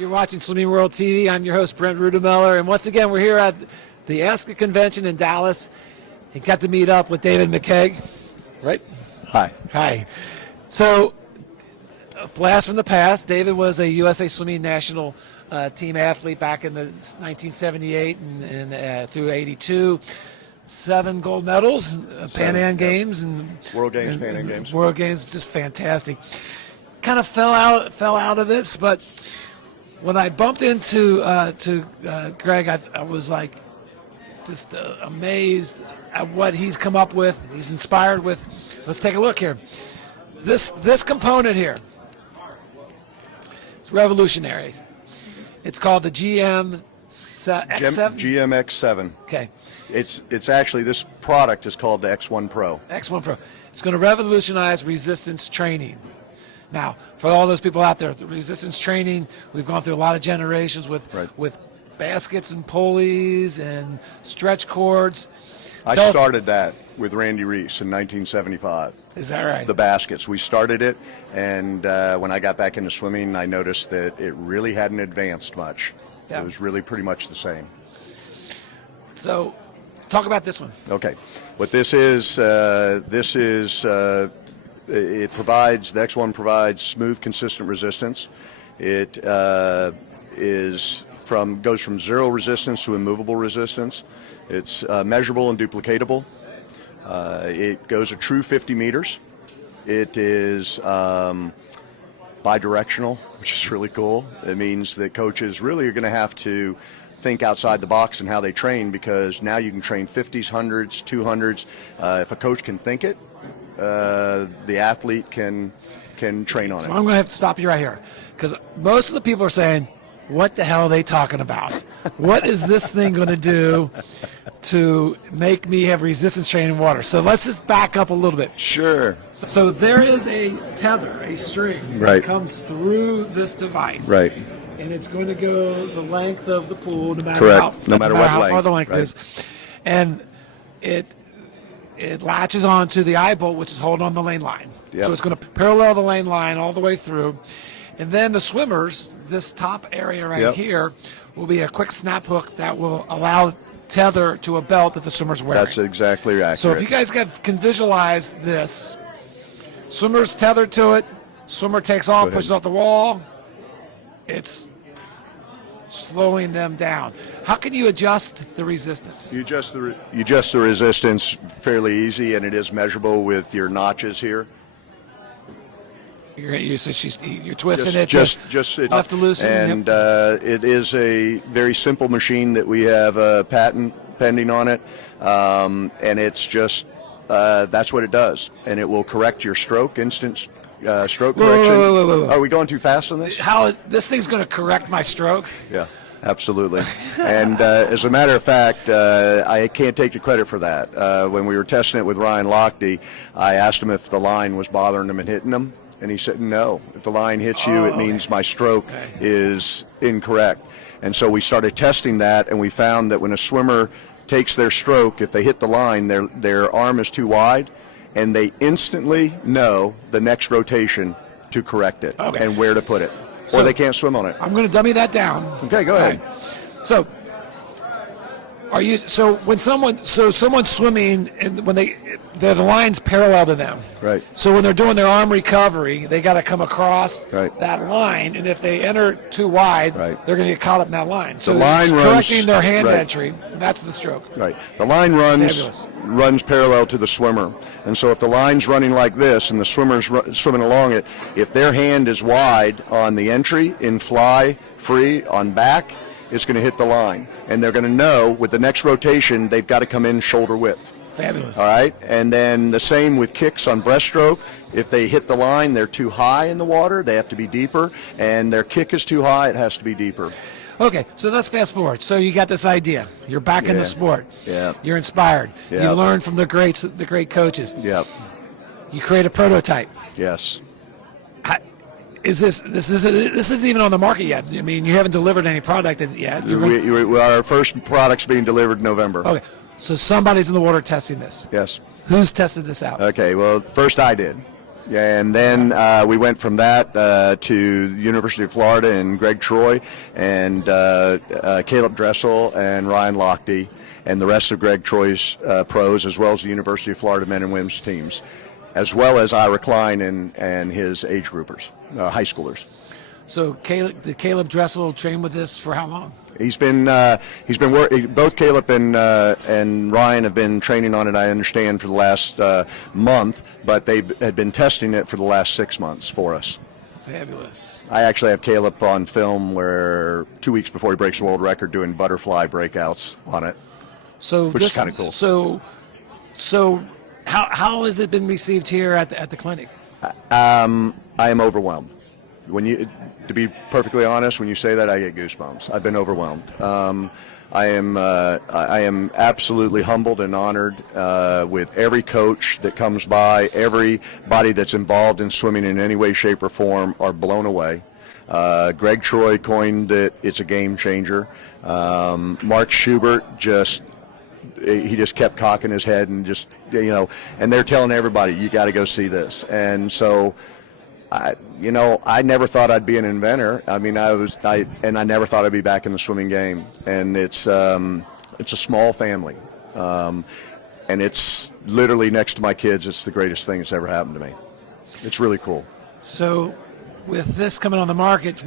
You're watching Swimming World TV. I'm your host, Brent Rudemeller, and once again, we're here at the ASCA convention in Dallas. And got to meet up with David McCagg, right? Hi. Hi. So, a blast from the past. David was a USA Swimming national team athlete back in the 1978 and through 82. 7 gold medals, Pan Am Games and World Games, Pan Am Games. World Games, just fantastic. Kind of fell out of this, but when I bumped into Greg, I was like just amazed at what he's come up with. He's inspired with. Let's take a look here. This component here, it's revolutionary. It's called the GMX7. GMX7. Okay. It's actually, this product is called the X1 Pro. X1 Pro. It's going to revolutionize resistance training. Now, for all those people out there, the resistance training, we've gone through a lot of generations with baskets and pulleys and stretch cords. I started that with Randy Reese in 1975. Is that right? The baskets. We started it, and when I got back into swimming, I noticed that it really hadn't advanced much. Yeah. It was really pretty much the same. So, talk about this one. Okay. What this is, it provides, the X1 provides smooth, consistent resistance. It goes from zero resistance to immovable resistance. It's measurable and duplicatable. It goes a true 50 meters. It is bidirectional, which is really cool. It means that coaches really are going to have to think outside the box in how they train, because now you can train 50s, 100s, 200s. If a coach can think it, the athlete can train on it. So I'm going to have to stop you right here, because most of the people are saying, what the hell are they talking about? What is this thing going to do to make me have resistance training in water? So let's just back up a little bit. Sure. So there is a tether, a string that comes through this device. Right. And it's going to go the length of the pool, no matter Correct. how, no matter what how length, far the length right. is. And it latches onto the eye bolt, which is holding on the lane line. Yep. So it's going to parallel the lane line all the way through. And then the swimmers, this top area right here, will be a quick snap hook that will allow tether to a belt that the swimmer's wearing. That's exactly accurate. So if you guys can visualize this, swimmer's tethered to it, swimmer takes off, pushes off the wall, it's slowing them down. How can you adjust the resistance? You adjust the resistance fairly easy, and it is measurable with your notches here. You're twisting it just left to loosen. And it is a very simple machine that we have a patent pending on it, and it's just that's what it does, and it will correct your stroke, instant stroke correction. Whoa. Are we going too fast on this? How this thing's going to correct my stroke? Yeah. Absolutely. And as a matter of fact, I can't take the credit for that. When we were testing it with Ryan Lochte, I asked him if the line was bothering him and hitting him, and he said, no. If the line hits you, it means my stroke is incorrect. And so we started testing that, and we found that when a swimmer takes their stroke, if they hit the line, their arm is too wide, and they instantly know the next rotation to correct it and where to put it. Or they can't swim on it. I'm going to dummy that down. Okay, go ahead. So, when someone's swimming and when the line's parallel to them. Right. So when they're doing their arm recovery, they got to come across that line, and if they enter too wide, they're going to get caught up in that line. So the line correcting their hand entry, that's the stroke. Right. The line runs parallel to the swimmer, and so if the line's running like this and the swimmer's swimming along it, if their hand is wide on the entry, in fly, free, on back, it's going to hit the line, and they're going to know with the next rotation they've got to come in shoulder width. Fabulous. All right, and then the same with kicks on breaststroke. If they hit the line, they're too high in the water, they have to be deeper, and their kick is too high, it has to be deeper. Okay, so let's fast forward. So you got this idea. You're back in the sport. Yeah. You're inspired. Yeah. You learn from the great coaches. Yep. You create a prototype. Yes. This isn't even on the market yet. I mean, you haven't delivered any product yet. Our first product's being delivered in November. Okay, so somebody's in the water testing this. Yes. Who's tested this out? Okay, well, first I did. And then we went from that to the University of Florida and Greg Troy and Caleb Dressel and Ryan Lochte and the rest of Greg Troy's pros, as well as the University of Florida men and women's teams, as well as Ira Klein and his age groupers, high schoolers. So did Caleb Dressel train with this for how long? He's been both Caleb and Ryan have been training on it, I understand, for the last month, but they had been testing it for the last 6 months for us. Fabulous. I actually have Caleb on film where 2 weeks before he breaks the world record doing butterfly breakouts on it, which is kind of cool. So how has it been received here at the clinic? I am overwhelmed. To be perfectly honest, when you say that, I get goosebumps. I've been overwhelmed. I am absolutely humbled and honored with every coach that comes by, everybody that's involved in swimming in any way, shape, or form are blown away. Greg Troy coined it. It's a game changer. Mark Schubert just kept cocking his head and and they're telling everybody, you got to go see this. And so, I never thought I'd be an inventor. I mean, I never thought I'd be back in the swimming game. And it's a small family, and it's literally next to my kids. It's the greatest thing that's ever happened to me. It's really cool. So, with this coming on the market,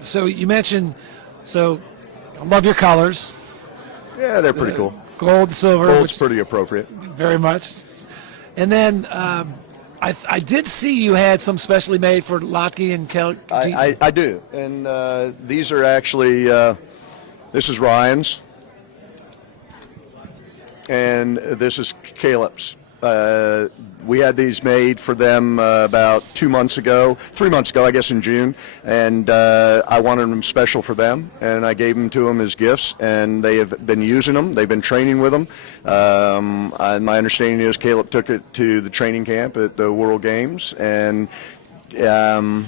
so you mentioned, I love your colors. Yeah, they're pretty cool. Gold, silver. Gold's pretty appropriate. Very much. And then I did see you had some specially made for Lochte and Kelly. I do. And these are actually, this is Ryan's. And this is Caleb's. We had these made for them about 3 months ago, I guess, in June, and I wanted them special for them, and I gave them to them as gifts, and they have been using them. They've been training with them. My understanding is Caleb took it to the training camp at the World Games, and my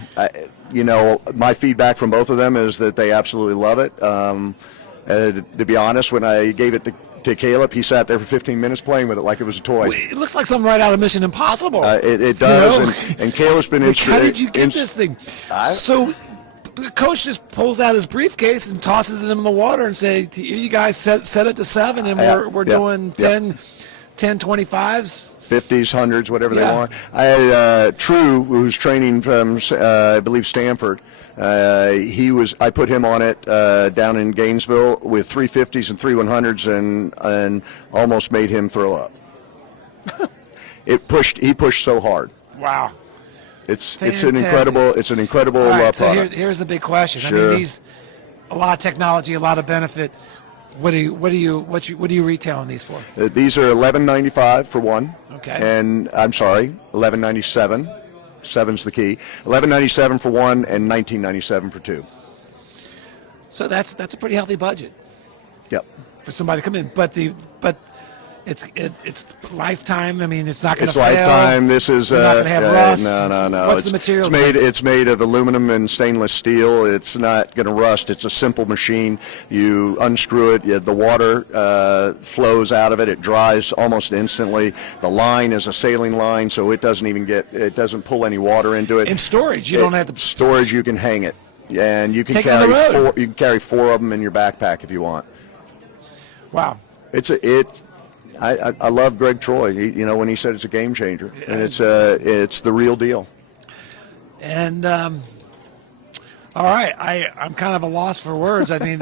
feedback from both of them is that they absolutely love it. To be honest, when I gave it to Caleb, he sat there for 15 minutes playing with it like it was a toy. It looks like something right out of Mission Impossible. It does, and Caleb's been interested. How did you get this thing? So the coach just pulls out his briefcase and tosses it in the water and say, you guys set it to 7, and we're doing 10 25s. 50s, 100s, whatever they want. I had True, who's training from, I believe, Stanford. I put him on it down in Gainesville with 350s and 100s, and almost made him throw up. He pushed so hard. Wow. It's an incredible All right, product. so here's a big question. Sure. I mean, a lot of technology, a lot of benefit. What do you retailing these for? These are $11.95 for one. Okay. And I'm sorry, $11.97. 7's the key. $11.97 for one, and $19.97 for two. So that's a pretty healthy budget. Yep. For somebody to come in, but it's lifetime. I mean, it's not going to fail. It's lifetime. This is You're not going to have rust. No. What's the material? It's made of aluminum and stainless steel. It's not going to rust. It's a simple machine. You unscrew it. The water flows out of it. It dries almost instantly. The line is a saline line, so it doesn't pull any water into it. In storage, you don't have to. Storage, you can hang it, and you can Take it on the road. You can carry 4 of them in your backpack if you want. Wow. I love Greg Troy. When he said it's a game changer, and it's the real deal. And all right, I'm kind of a loss for words. I mean,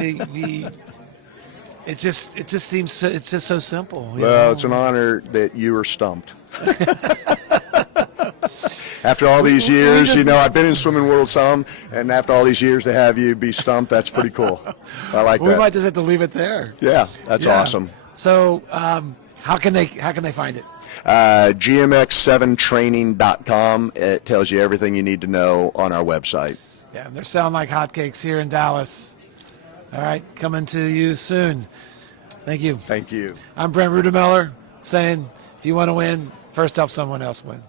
it just seems it's just so simple. Well, it's an honor that you were stumped. After all these years, I've been in swimming world some, and after all these years to have you be stumped, that's pretty cool. I like that. We might just have to leave it there. Yeah, that's awesome. So, how can they find it? GMX7training.com. It tells you everything you need to know on our website. Yeah, they're selling like hotcakes here in Dallas. All right, coming to you soon. Thank you. Thank you. I'm Brent Rudemeller saying, if you want to win, first help someone else win.